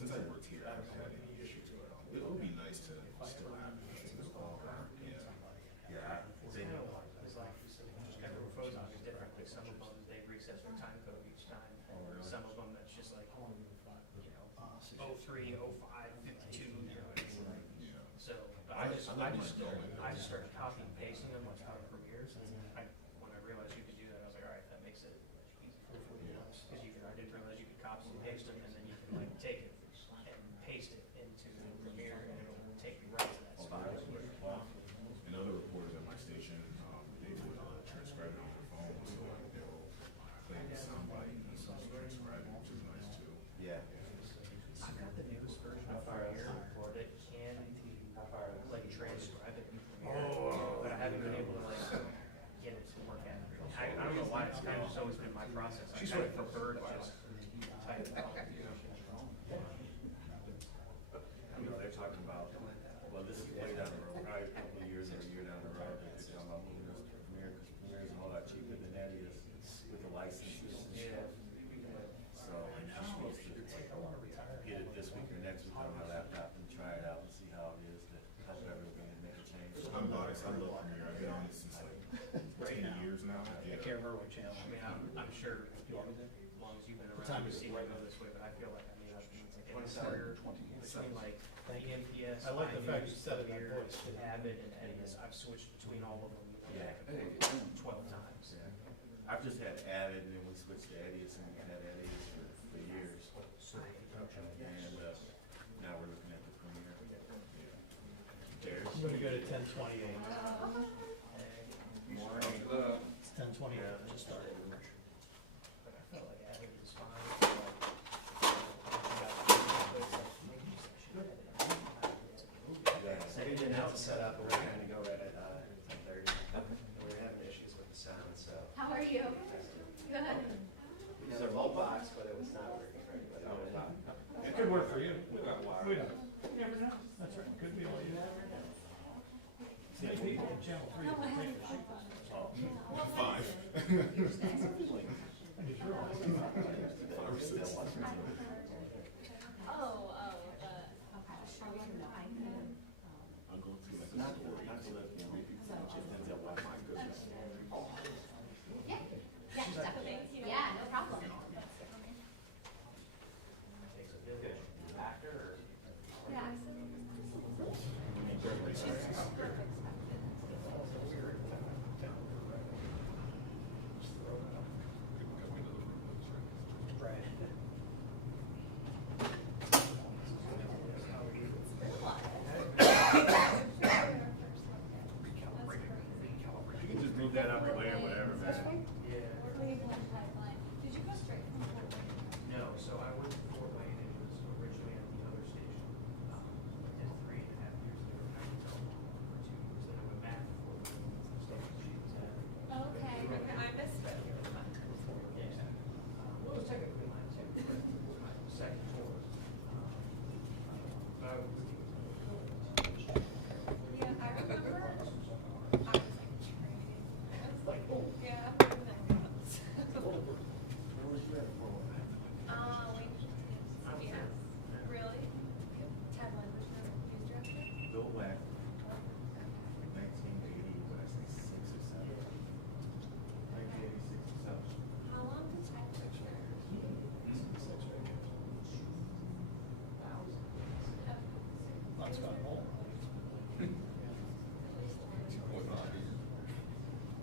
since I worked here, I haven't had any issues with it. It would be nice to still have it as well. Yeah. Yeah. It's like, every photo is different, like some of them, they reset their time code each time. Some of them, that's just like, you know, 03, 05, 52, you know, so, but I just started copying and pasting them like out of Premiere. When I realized you could do that, I was like, all right, that makes it easy for you. Because I didn't realize you could copy and paste them, and then you can like take it and paste it into Premiere, and it'll take you right to that spot. And other reporters at my station, they would transcribe it on their phone, so like they'll play the soundbite and transcribe it, which is nice too. Yeah. I've got the newest version of Premiere that can like transcribe it in Premiere, but I haven't been able to like get it to work out. I don't know why, it's kind of just always been my process. I kind of prefer to just type it out. You know, they're talking about, well, this is way down the road, probably a couple of years or a year down the road, they're talking about moving this to Premiere, because Premiere is a whole lot cheaper than that is with the licenses and stuff. So I'm supposed to get it this week or next week on my laptop and try it out and see how it is to help everybody make a change. I'm biased. I love Premiere. I've been on it since like 10 years now. I can't remember what channel. I mean, I'm sure as long as you've been around, you've seen it go this way, but I feel like, I mean, I've been in a career between like EMPS, I like the fact you said it in Premiere, voice. Avid, and Edis. I've switched between all of them Yeah. 12 times. Yeah. I've just had Avid, and then we switched to Edius, and we had Edius for years. And now we're looking at the Premiere. I'm gonna go to 10:28. It's 10:28, just started. But I felt like Avid was fine. Yeah. Everything else is set up, but we're gonna go right at 10:30. We're having issues with the sound, so. How are you? Good. We used our low box, but it was not working for everybody. It could work for you. We don't. You never know. That's right. Could be all you. Many people in Channel 3 will take the sheet. 5. I just realized. 5 or 6. Oh, I'll go to like Not to let, you know, chickens that want my goodness. yeah, definitely. Yeah, no problem. Actor or? Yeah. Right. You can just move that up your way or whatever, man. Yeah. Did you go straight from Fort Wayne? No, so I worked for Fort Wayne. It was originally at the other station. I did 3.5 years there. I was for 2 years. Then I went back to Fort Wayne. The station she was at. Okay. I missed it. Yeah. Well, it was technically mine too, but it was my second tour. But I was with you. Yeah, I remember. I was like training. I was like, oh yeah. Yeah. Really? Ted Lindbergh, news director? Bill Wack, 1980, what I say, 6 or 7. 1986 or 7. How long did Ted work there? That's got home.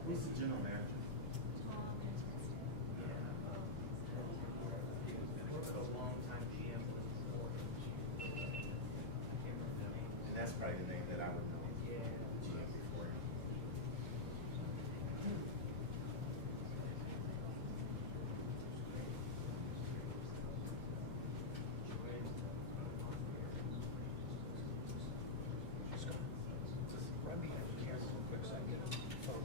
Who's the general manager? Worked a long time GM for Ford. I can't remember the name. And that's probably the name that I would know. Yeah. GM before. Just run me out here real quick so I can get a photo.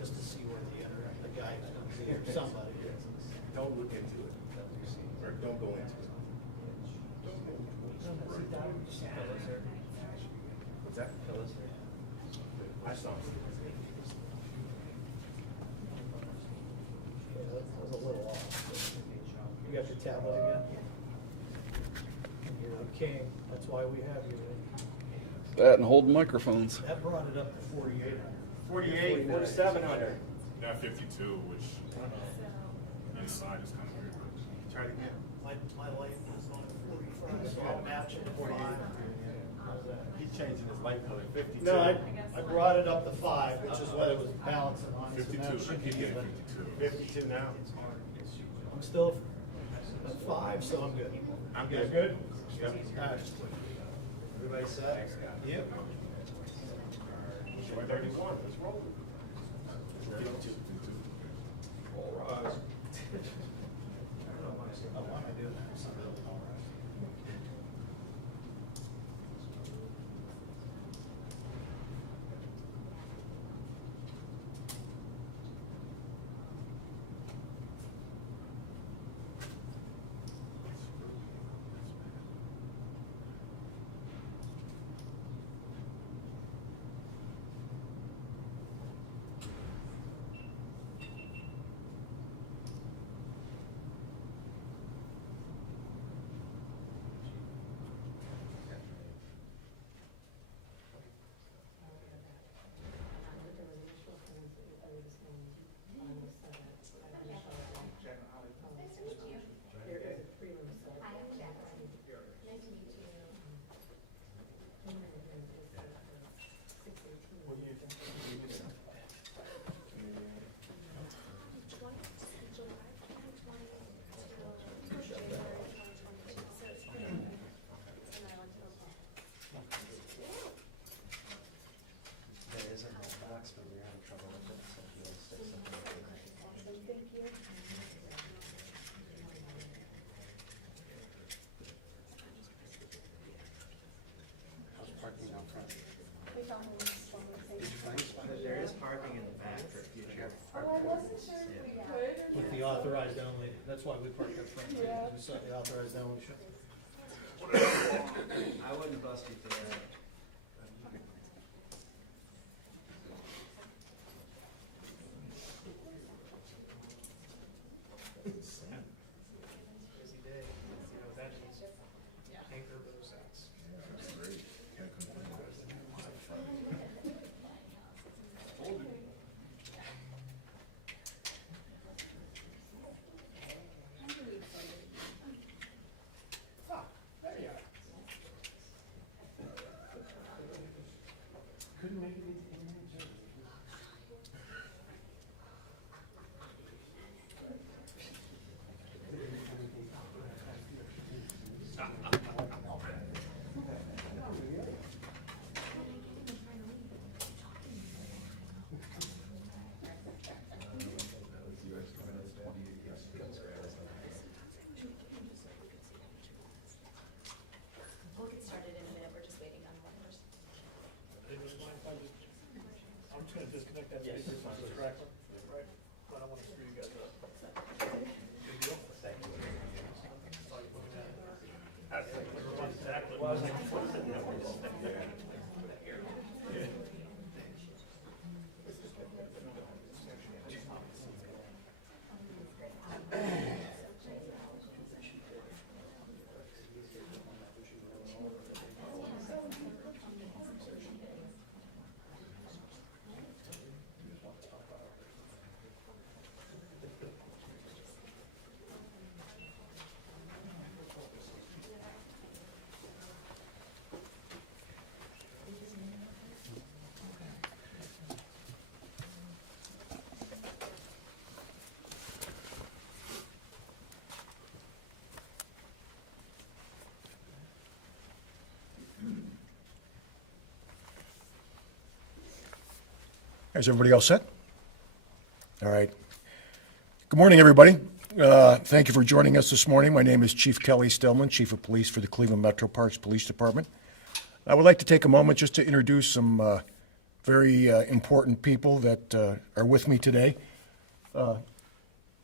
Just to see where the guy comes in, or somebody. Don't look into it. Or don't go into it. What's that? I saw him. Yeah, that was a little off. You got your tablet again? the king, that's why we have you. That and holding microphones. That brought it up to 4,800. 48, 4,700. Not 52, which inside is kind of weird. Try it again. My light was on 45, so I'm matching 48. How's that? He's changing his light color, 52. No, I brought it up to 5, which is what it was balancing on. so 52, that I should keep be getting good. 52. 52 now. I'm still at 5, so I'm good. I'm good. Good? Yep. All right. Everybody set? Yep. 31, let's roll. 52. All right. Oh, why am I doing that? All right. There is a box, but we're having trouble with it, so if you want to say something. How's parking out front? There is parking in the back for future. With the authorized only, that's why we parked up front. We saw the authorized only. I wouldn't bust you for that. Busy day, you know, that is anchor those sets. That's great. Can't complain. We'll get started in a minute, we're just waiting on members. I'm just gonna disconnect that speaker from the crackler. Right. I don't wanna screw you guys up. Good deal? Thank you. Is everybody all set? All right. Good morning, everybody. Thank you for joining us this morning. My name is Chief Kelly Stillman, Chief of Police for the Cleveland Metroparks Police Department. I would like to take a moment just to introduce some very important people that are with me today.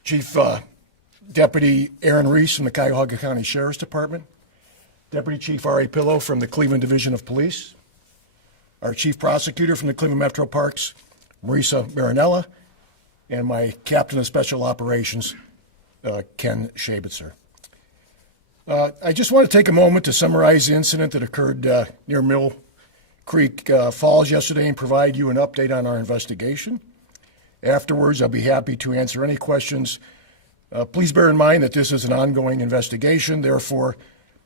Chief Deputy Aaron Reese from the Cuyahoga County Sheriff's Department, Deputy Chief R.A. Pillow from the Cleveland Division of Police, our Chief Prosecutor from the Cleveland Metroparks, Marisa Marinella, and my Captain of Special Operations, Ken Shabitzer. I just want to take a moment to summarize the incident that occurred near Mill Creek Falls yesterday and provide you an update on our investigation. Afterwards, I'll be happy to answer any questions. Please bear in mind that this is an ongoing investigation, therefore,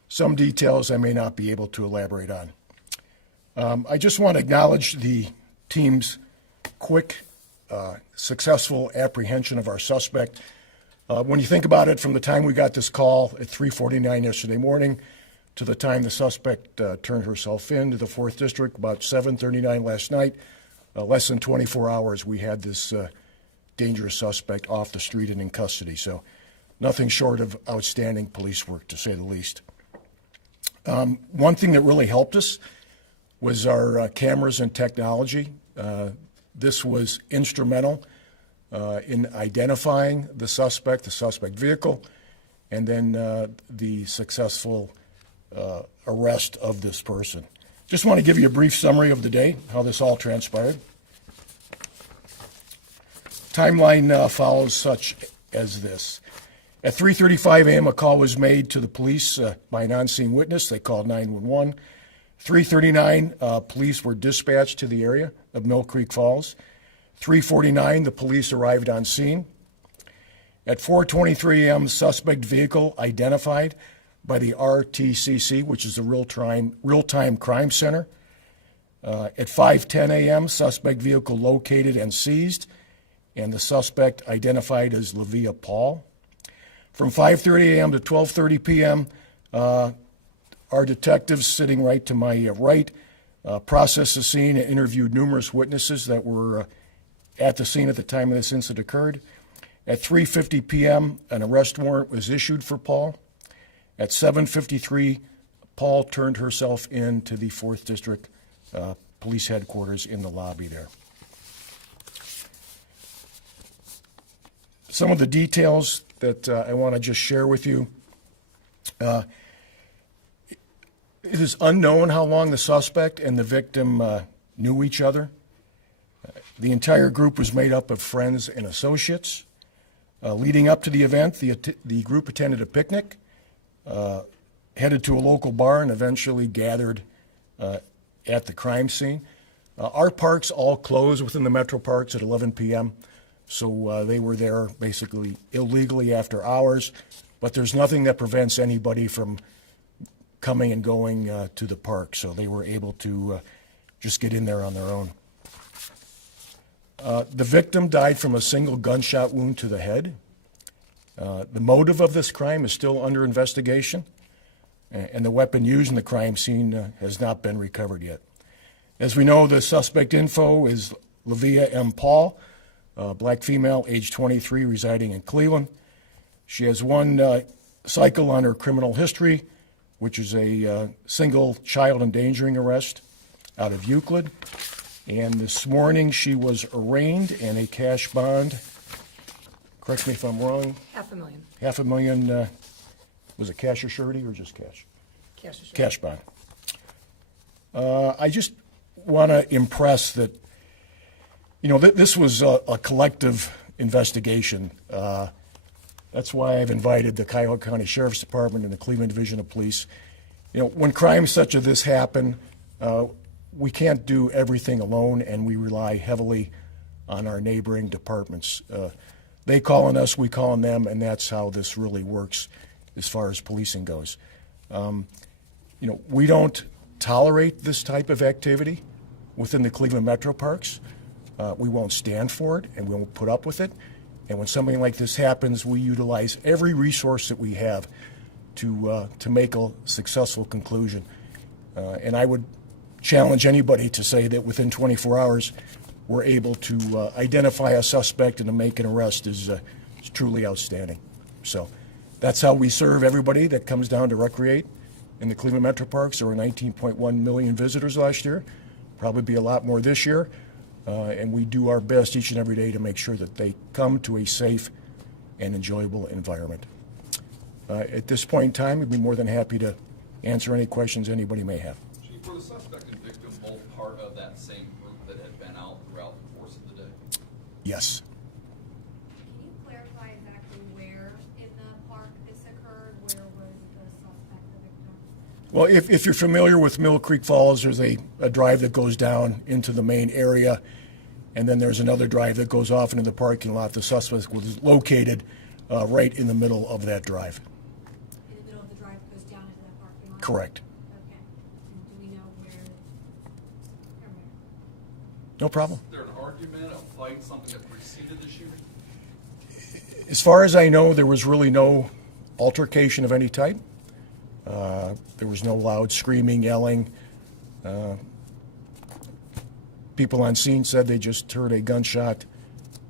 some details I may not be able to elaborate on. I just want to acknowledge the team's quick, successful apprehension of our suspect. When you think about it, from the time we got this call at 3:49 yesterday morning to the time the suspect turned herself in to the 4th District, about 7:39 last night, less than 24 hours, we had this dangerous suspect off the street and in custody. So nothing short of outstanding police work, to say the least. One thing that really helped us was our cameras and technology. This was instrumental in identifying the suspect vehicle, and then the successful arrest of this person. Just want to give you a brief summary of the day, how this all transpired. Timeline follows such as this. At 3:35 a.m., a call was made to the police by an on-scene witness. They called 911. 3:39, police were dispatched to the area of Mill Creek Falls. 3:49, the police arrived on scene. At 4:23 a.m., suspect vehicle identified by the RTCC, which is the Real-Time Crime Center. At 5:10 a.m., suspect vehicle located and seized, and the suspect identified as Lavia Paul. From 5:30 a.m. to 12:30 p.m., our detectives sitting right to my right processed the scene and interviewed numerous witnesses that were at the scene at the time of this incident occurred. At 3:50 p.m., an arrest warrant was issued for Paul. At 7:53, Paul turned herself in to the 4th District Police Headquarters in the lobby there. Some of the details that I want to just share with you. It is unknown how long the suspect and the victim knew each other. The entire group was made up of friends and associates. Leading up to the event, the group attended a picnic, headed to a local bar, and eventually gathered at the crime scene. Our parks all close within the Metroparks at 11 p.m., so they were there basically illegally after hours, but there's nothing that prevents anybody from coming and going to the park, so they were able to just get in there on their own. The victim died from a single gunshot wound to the head. The motive of this crime is still under investigation, and the weapon used in the crime scene has not been recovered yet. As we know, the suspect info is Lavia M. Paul, black female, age 23, residing in Cleveland. She has one cycle on her criminal history, which is a single child endangering arrest out of Euclid. And this morning she was arraigned and a cash bond, correct me if I'm wrong, $500,000. $500,000, was it cash or surety or just cash? Cash or surety. Cash bond. I just want to impress that, you know, this was a collective investigation. That's why I've invited the Cuyahoga County Sheriff's Department and the Cleveland Division of Police. You know, when crimes such as this happen, we can't do everything alone, and we rely heavily on our neighboring departments. They call on us, we call on them, and that's how this really works as far as policing goes. You know, we don't tolerate this type of activity within the Cleveland Metroparks. We won't stand for it, and we won't put up with it. And when something like this happens, we utilize every resource that we have to make a successful conclusion. And I would challenge anybody to say that within 24 hours we're able to identify a suspect and to make an arrest is truly outstanding. So that's how we serve everybody that comes down to recreate in the Cleveland Metroparks. There were 19.1 million visitors last year, probably be a lot more this year. And we do our best each and every day to make sure that they come to a safe and enjoyable environment. At this point in time, we'd be more than happy to answer any questions anybody may have. Chief, were the suspect and victim both part of that same group that had been out throughout the course of the day? Yes. Can you clarify exactly where in the park this occurred? Where was the Well, if you're familiar with Mill Creek Falls, there's a drive that goes down into the main area, and then there's another drive that goes off into the parking lot. The suspect was located right in the middle of that drive. In the middle of the drive goes down into that parking lot? Correct. Okay. And do we know where? No problem. Is there an argument, a fight, something that preceded the shooting? As far as I know, there was really no altercation of any type. There was no loud screaming, yelling. People on scene said they just heard a gunshot,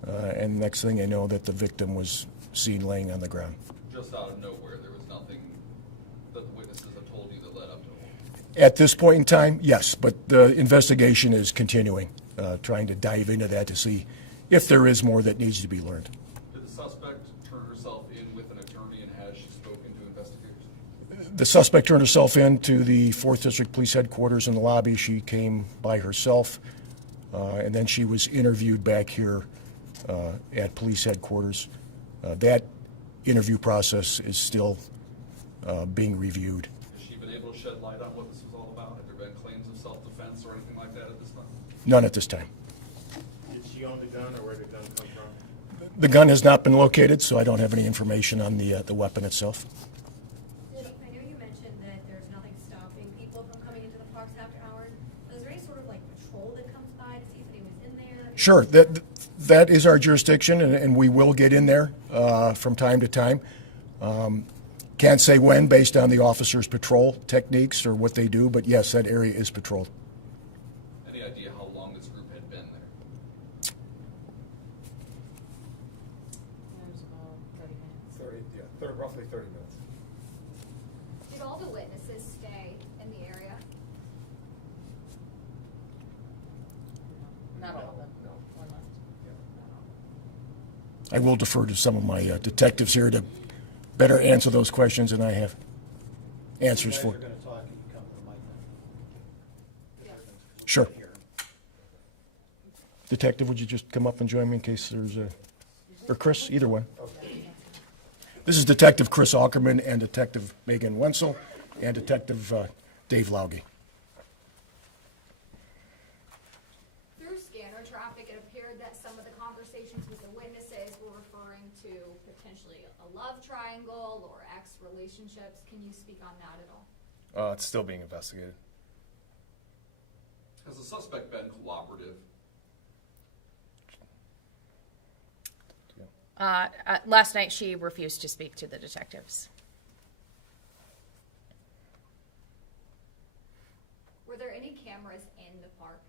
and next thing they know that the victim was seen laying on the ground. Just out of nowhere, there was nothing that the witnesses have told you that led up to it? At this point in time, yes, but the investigation is continuing, trying to dive into that to see if there is more that needs to be learned. Did the suspect turn herself in with an attorney, and has she spoken to investigators? The suspect turned herself in to the 4th District Police Headquarters in the lobby. She came by herself, and then she was interviewed back here at police headquarters. That interview process is still being reviewed. Has she been able to shed light on what this was all about? Have there been claims of self-defense or anything like that at this time? None at this time. Did she own the gun, or where did the gun come from? The gun has not been located, so I don't have any information on the weapon itself. I know you mentioned that there's nothing stopping people from coming into the parks after hours. Is there any sort of like patrol that comes by to see if anyone's in there? Sure, that is our jurisdiction, and we will get in there from time to time. Can't say when based on the officers' patrol techniques or what they do, but yes, that area is patrolled. Any idea how long this group had been there? Roughly 30 minutes. Did all the witnesses stay in the area? Not all of them. No. One left. I will defer to some of my detectives here to better answer those questions than I have answers for. If you guys are gonna talk, you can come to the mic then. Sure. Detective, would you just come up and join me in case there's a, or Chris, either one. This is Detective Chris Ackerman and Detective Megan Wenzel and Detective Dave Lauge. Through scanner traffic, it appeared that some of the conversations with the witnesses were referring to potentially a love triangle or ex relationships. Can you speak on that at all? It's still being investigated. Has the suspect been cooperative? Last night she refused to speak to the detectives. Were there any cameras in the park?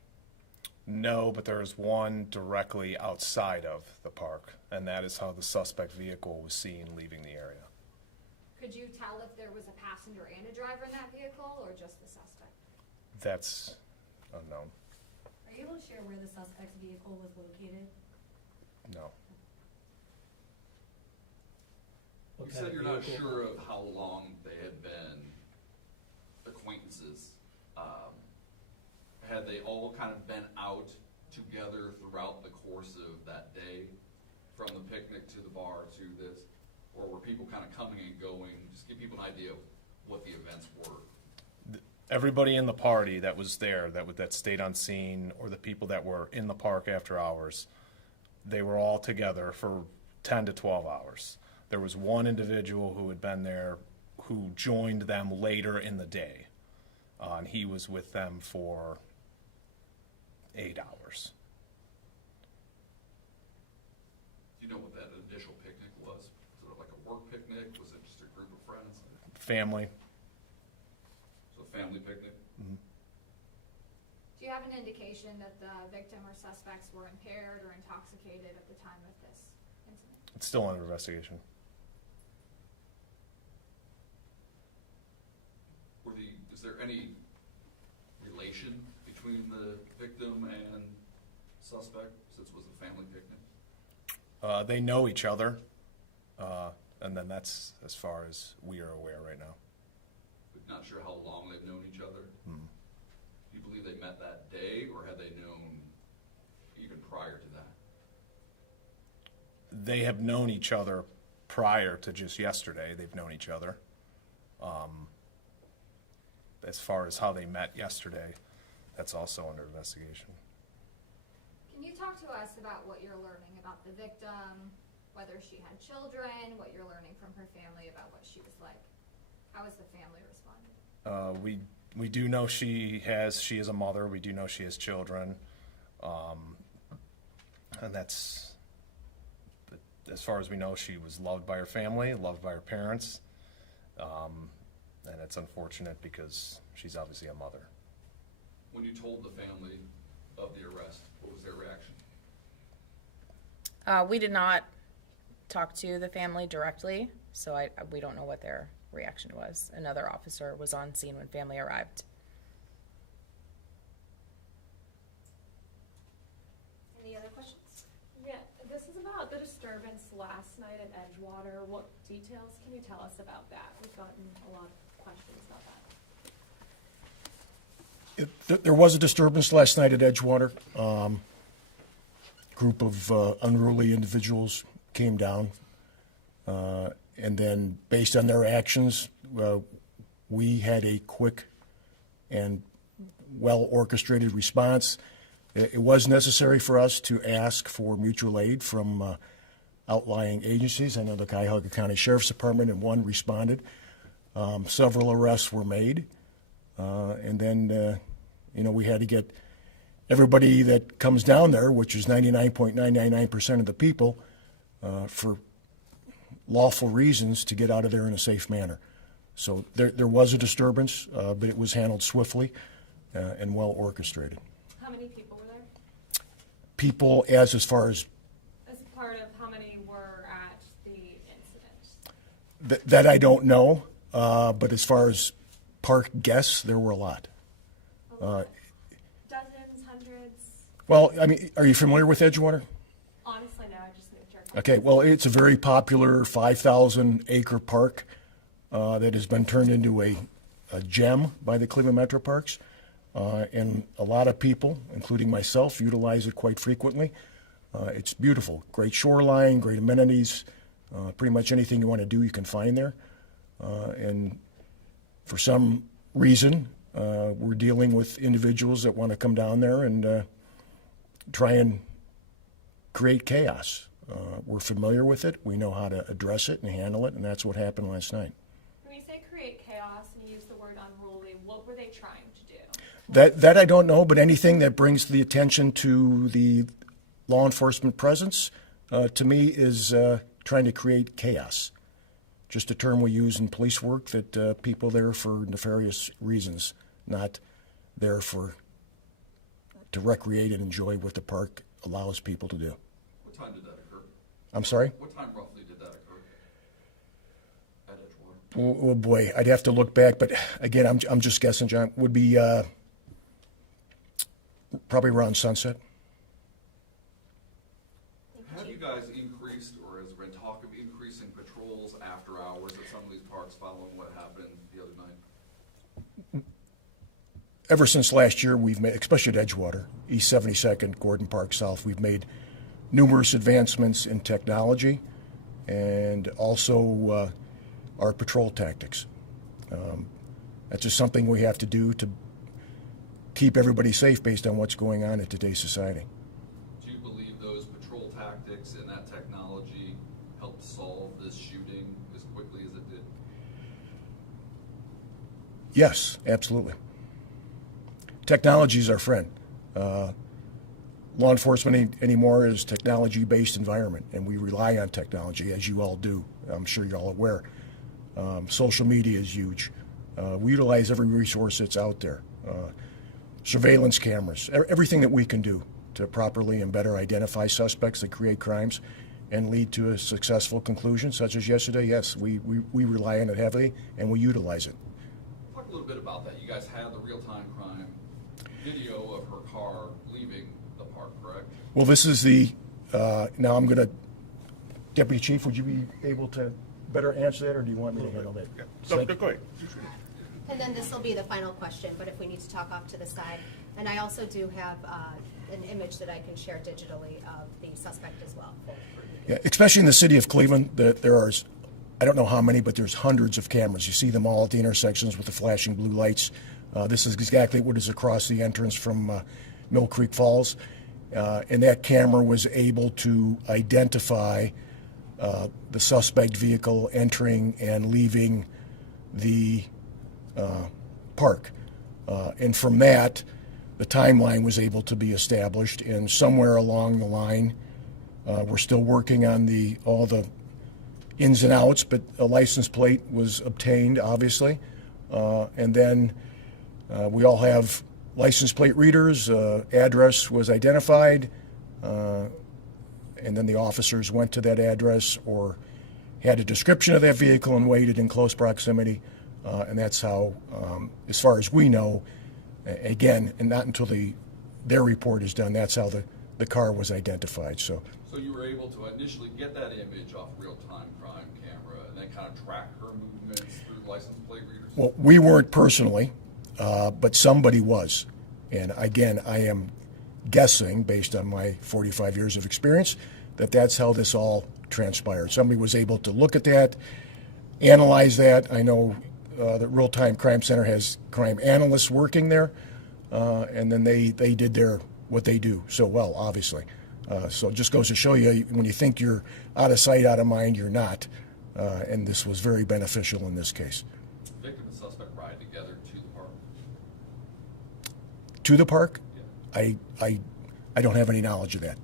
No, but there is one directly outside of the park, and that is how the suspect vehicle was seen leaving the area. Could you tell if there was a passenger and a driver in that vehicle, or just the suspect? That's unknown. Are you able to share where the suspect's vehicle was located? No. You said you're not sure of how long they had been acquaintances. Had they all kind of been out together throughout the course of that day, from the picnic to the bar to this? Or were people kind of coming and going? Just give people an idea of what the events were. Everybody in the party that was there, that stayed on scene, or the people that were in the park after hours, they were all together for 10 to 12 hours. There was one individual who had been there who joined them later in the day, and he was with them for 8 hours. Do you know what that initial picnic was? Was it like a work picnic? Was it just a group of friends? Family. So a family picnic? Mm-hmm. Do you have an indication that the victim or suspects were impaired or intoxicated at the time of this incident? It's still under investigation. Is there any relation between the victim and suspect, since it was a family picnic? They know each other, and then that's as far as we are aware right now. But not sure how long they've known each other? Hmm. Do you believe they met that day, or had they known even prior to that? They have known each other prior to just yesterday. They've known each other. as far as how they met yesterday, that's also under investigation. Can you talk to us about what you're learning about the victim, whether she had children, what you're learning from her family about what she was like? How has the family responded? We do know she is a mother. We do know she has children. And that's, as far as we know, she was loved by her family, loved by her parents. And it's unfortunate because she's obviously a mother. When you told the family of the arrest, what was their reaction? We did not talk to the family directly, so we don't know what their reaction was. Another officer was on scene when family arrived. Any other questions? Yeah, this is about the disturbance last night at Edgewater. What details can you tell us about that? We've gotten a lot of questions about that. There was a disturbance last night at Edgewater. Group of unruly individuals came down, and then based on their actions, we had a quick and well-orchestrated response. It was necessary for us to ask for mutual aid from outlying agencies. I know the Cuyahoga County Sheriff's Department and one responded. Several arrests were made, and then we had to get everybody that comes down there, which is 99.999% of the people, for lawful reasons to get out of there in a safe manner. So there was a disturbance, but it was handled swiftly and well orchestrated. How many people were there? People as far as Part of how many were at the incident? that I don't know, but as far as park guests, there were a lot. Dozens, hundreds? Well, I mean, are you familiar with Edgewater? Honestly, no, I just moved here. Okay, well, it's a very popular 5,000-acre park that has been turned into a gem by the Cleveland Metroparks, and a lot of people, including myself, utilize it quite frequently. It's beautiful, great shoreline, great amenities, pretty much anything you want to do you can find there. And for some reason, we're dealing with individuals that want to come down there and try and create chaos. We're familiar with it. We know how to address it and handle it, and that's what happened last night. When you say create chaos and you use the word unruly, what were they trying to do? That I don't know, but anything that brings the attention to the law enforcement presence, to me, is trying to create chaos. Just a term we use in police work, that people there for nefarious reasons, not there to recreate and enjoy what the park allows people to do. What time did that occur? I'm sorry? What time roughly did that occur at Edgewater? Oh boy, I'd have to look back, but again, I'm just guessing, John. Would be probably around sunset. Have you guys increased, or has there been talk of increasing patrols after hours at some of these parks following what happened the other night? Ever since last year, we've made, especially at Edgewater, East 72nd, Gordon Park South, we've made numerous advancements in technology and also our patrol tactics. That's just something we have to do to keep everybody safe based on what's going on in today's society. Do you believe those patrol tactics and that technology helped solve this shooting as quickly as it did? Yes, absolutely. Technology is our friend. Law enforcement anymore is a technology-based environment, and we rely on technology, as you all do. I'm sure you're all aware. Social media is huge. We utilize every resource that's out there. Surveillance cameras, everything that we can do to properly and better identify suspects that create crimes and lead to a successful conclusion, such as yesterday. Yes, we rely on it heavily, and we utilize it. Talk a little bit about that. You guys had the real-time crime video of her car leaving the park, correct? Well, this is the, now I'm going to, Deputy Chief, would you be able to better answer that, or do you want me to handle that? So, go ahead. And then this will be the final question, but if we need to talk off to the side. And I also do have an image that I can share digitally of the suspect as well. Yeah, especially in the city of Cleveland, there are I don't know how many, but there's hundreds of cameras. You see them all at the intersections with the flashing blue lights. This is exactly what is across the entrance from Mill Creek Falls. And that camera was able to identify the suspect vehicle entering and leaving the park. And from that, the timeline was able to be established, and somewhere along the line, we're still working on all the ins and outs, but a license plate was obtained, obviously. And then we all have license plate readers, address was identified, and then the officers went to that address or had a description of that vehicle and waited in close proximity. And that's how, as far as we know, again, and not until their report is done, that's how the car was identified. So you were able to initially get that image off real-time crime camera and then kind of track her movements through license plate readers? Well, we weren't personally, but somebody was. And again, I am guessing, based on my 45 years of experience, that that's how this all transpired. Somebody was able to look at that, analyze that. I know the Real Time Crime Center has crime analysts working there, and then they did what they do so well, obviously. So it just goes to show you, when you think you're out of sight, out of mind, you're not. And this was very beneficial in this case. Victim and suspect ride together to the park? To the park? Yeah. I don't have any knowledge of that.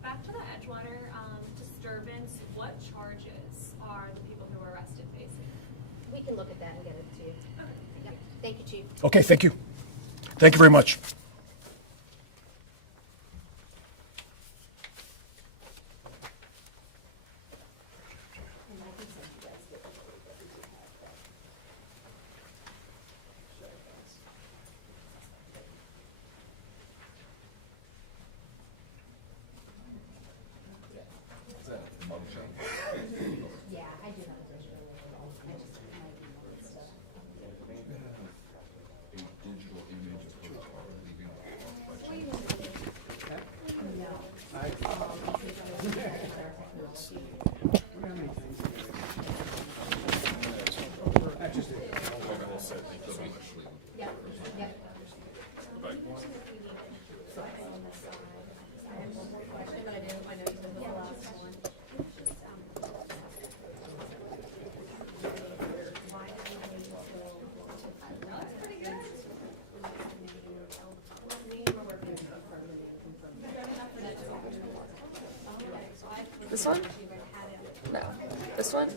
Back to the Edgewater disturbance, what charges are the people who were arrested facing? We can look at that and get it to you. Yep. Thank you, Chief. Okay, thank you. Thank you very much. Yeah, I do have a visual. I just might be mixed up. A digital image of her car leaving Yep, yep. This one? No. This one?